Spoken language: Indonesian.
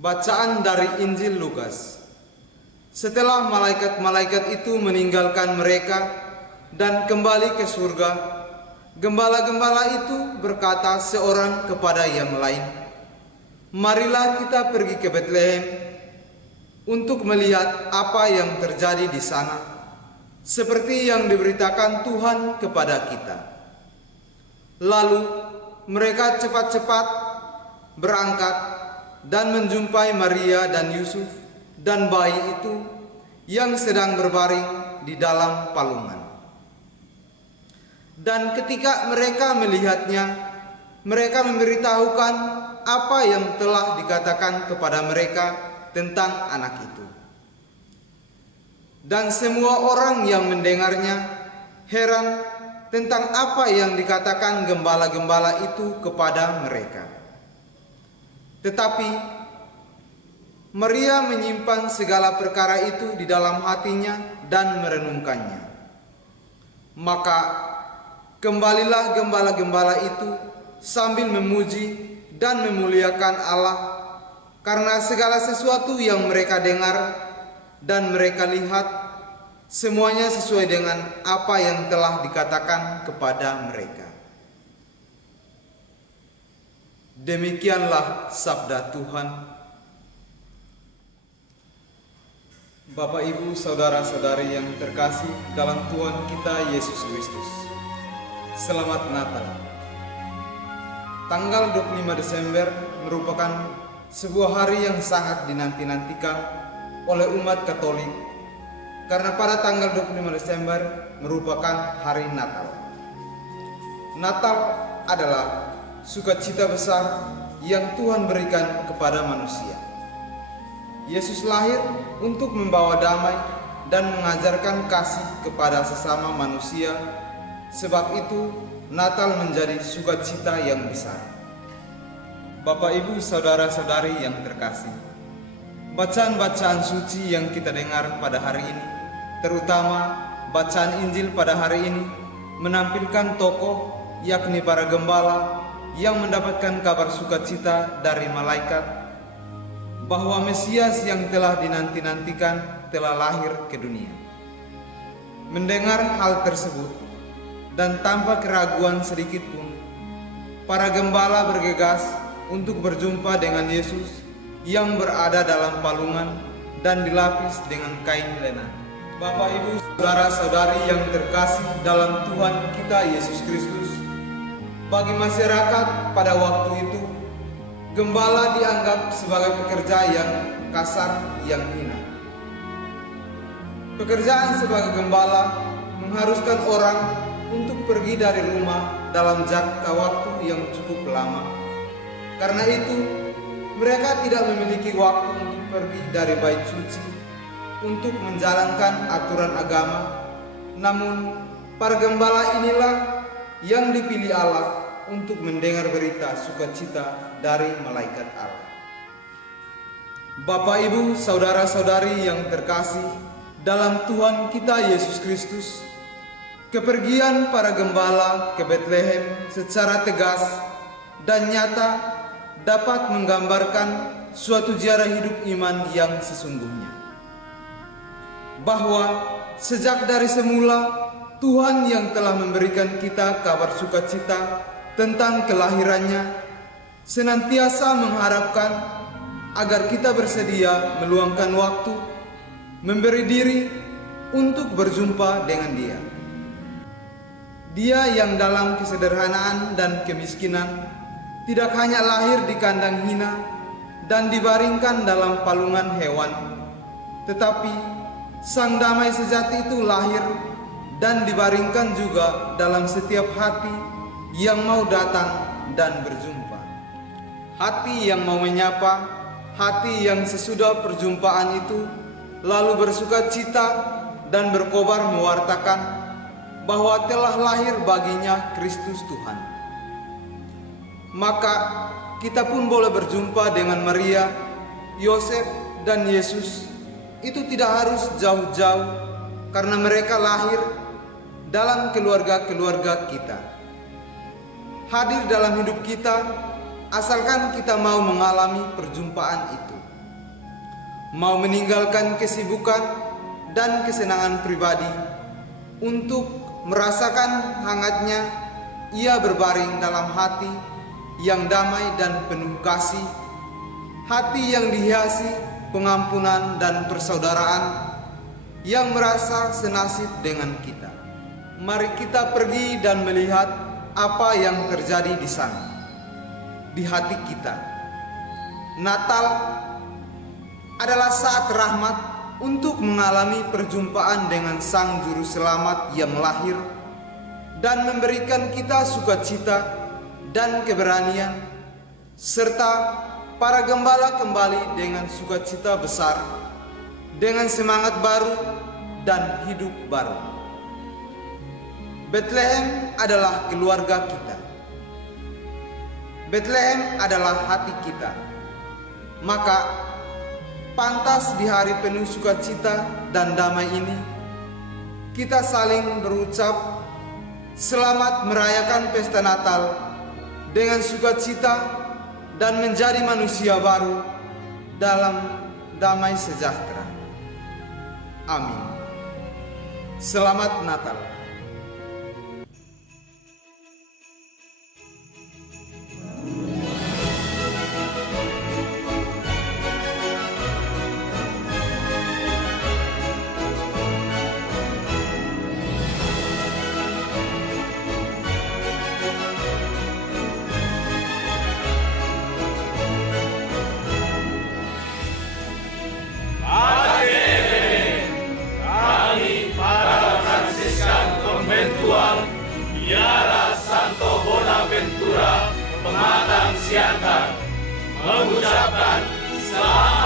Bacaan dari Injil Lukas. Setelah malaikat-malaikat itu meninggalkan mereka dan kembali ke surga, gembala-gembala itu berkata seorang kepada yang lain, "Marilah kita pergi ke Betlehem untuk melihat apa yang terjadi di sana, seperti yang diberitakan Tuhan kepada kita." Lalu mereka cepat-cepat berangkat dan menjumpai Maria dan Yusuf dan bayi itu yang sedang berbaring di dalam palungan. Dan ketika mereka melihatnya, mereka memberitahukan apa yang telah dikatakan kepada mereka tentang anak itu. Dan semua orang yang mendengarnya heran tentang apa yang dikatakan gembala-gembala itu kepada mereka. Tetapi Maria menyimpan segala perkara itu di dalam hatinya dan merenungkannya. Maka kembalilah gembala-gembala itu sambil memuji dan memuliakan Allah karena segala sesuatu yang mereka dengar dan mereka lihat, semuanya sesuai dengan apa yang telah dikatakan kepada mereka. Demikianlah sabda Tuhan. Bapak, Ibu, saudara-saudari yang terkasih dalam Tuhan kita Yesus Kristus, selamat Natal. Tanggal 25 Desember merupakan sebuah hari yang sangat dinanti-nantikan oleh umat Katolik, karena pada tanggal 25 Desember merupakan hari Natal. Natal adalah sukacita besar yang Tuhan berikan kepada manusia. Yesus lahir untuk membawa damai dan mengajarkan kasih kepada sesama manusia. Sebab itu Natal menjadi sukacita yang besar. Bapak, Ibu, saudara-saudari yang terkasih, bacaan-bacaan suci yang kita dengar pada hari ini, terutama bacaan Injil pada hari ini, menampilkan tokoh yakni para gembala yang mendapatkan kabar sukacita dari malaikat bahwa Mesias yang telah dinanti-nantikan telah lahir ke dunia. Mendengar hal tersebut dan tanpa keraguan sedikit pun, para gembala bergegas untuk berjumpa dengan Yesus yang berada dalam palungan dan dilapis dengan kain lena. Bapak, Ibu, saudara-saudari yang terkasih dalam Tuhan kita Yesus Kristus, bagi masyarakat pada waktu itu, gembala dianggap sebagai pekerja yang kasar, yang hina. Pekerjaan sebagai gembala mengharuskan orang untuk pergi dari rumah dalam jangka waktu yang cukup lama. Karena itu, mereka tidak memiliki waktu untuk pergi dari bait suci untuk menjalankan aturan agama. Namun, para gembala inilah yang dipilih Allah untuk mendengar berita sukacita dari malaikat Allah. Bapak, Ibu, saudara-saudari yang terkasih dalam Tuhan kita Yesus Kristus, kepergian para gembala ke Betlehem secara tegas dan nyata dapat menggambarkan suatu sejarah hidup iman yang sesungguhnya. Bahwa sejak dari semula Tuhan yang telah memberikan kita kabar sukacita tentang kelahirannya senantiasa mengharapkan agar kita bersedia meluangkan waktu, memberi diri untuk berjumpa dengan Dia. Dia yang dalam kesederhanaan dan kemiskinan tidak hanya lahir di kandang hina dan dibaringkan dalam palungan hewan, tetapi Sang Damai sejati itu lahir dan dibaringkan juga dalam setiap hati yang mau datang dan berjumpa. Hati yang mau menyapa, hati yang sesudah perjumpaan itu lalu bersuka cita dan berkobar mewartakan bahwa telah lahir baginya Kristus Tuhan. Maka kita pun boleh berjumpa dengan Maria, Yosef, dan Yesus. Itu tidak harus jauh-jauh karena mereka lahir dalam keluarga-keluarga kita. Hadir dalam hidup kita asalkan kita mau mengalami perjumpaan itu. mau meninggalkan kesibukan dan kesenangan pribadi untuk merasakan hangatnya ia berbaring dalam hati yang damai dan penuh kasih, hati yang dihiasi pengampunan dan persaudaraan, yang merasa senasib dengan kita. Mari kita pergi dan melihat apa yang terjadi di sana, di hati kita. Natal adalah saat rahmat untuk mengalami perjumpaan dengan Sang Juru Selamat yang lahir dan memberikan kita sukacita dan keberanian, serta para gembala kembali dengan sukacita besar, dengan semangat baru dan hidup baru. Bethlehem adalah keluarga kita. Bethlehem adalah hati kita. Maka pantas di hari penuh sukacita dan damai ini kita saling berucap selamat merayakan pesta Natal dengan sukacita dan menjadi manusia baru dalam damai sejahtera. Amin. Selamat Natal. Biara Santo Bonaventura Pematang Siantar mengucapkan selamat